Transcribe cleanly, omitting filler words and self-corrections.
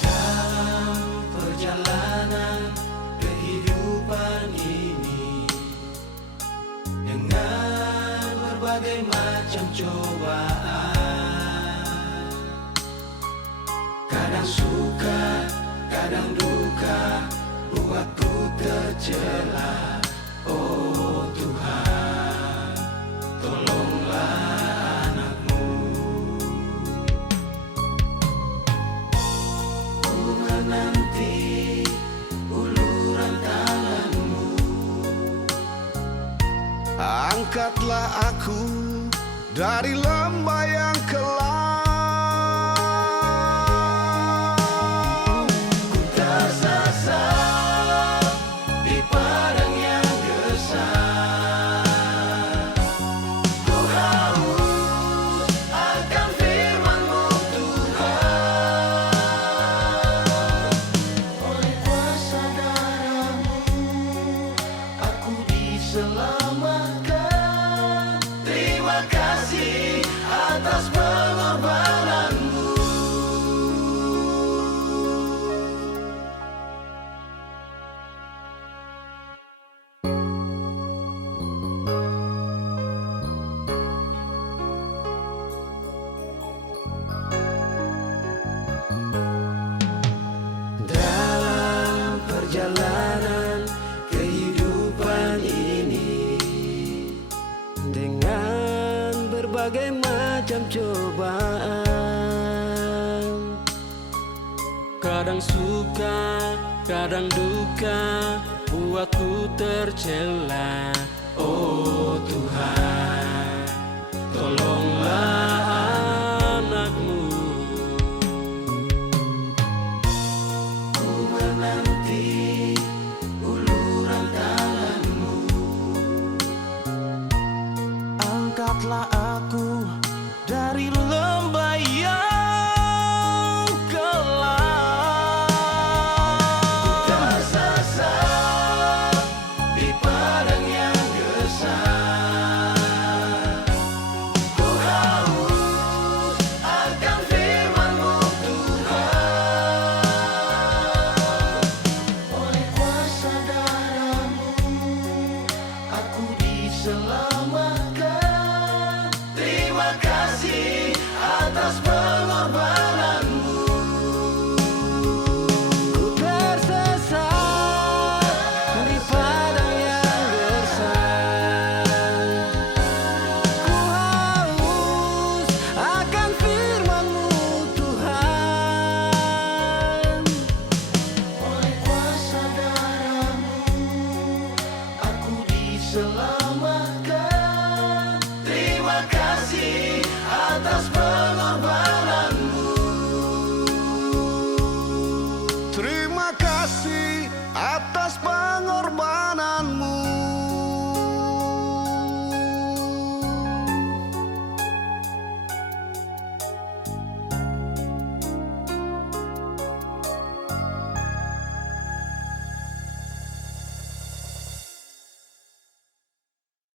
Dalam perjalanan kehidupan ini, dengan berbagai macam cobaan, kadang suka, kadang duka, buatku tercela. Oh Tuhan, tolonglah anakmu. Ku menanti uluran tanganmu. Angkatlah aku dari lembah yang kelam. Ku tersasar di padang yang gersang. Ku haus akan firman-Mu Tuhan. Oleh kuasa darah-Mu aku diselamatkan. Terima kasih atas pengorbanan-Mu. Dalam perjalanan kehidupan ini, dengan berbagai macam cobaan, kadang suka, kadang duka, buatku tercela. Oh Tuhan, tolonglah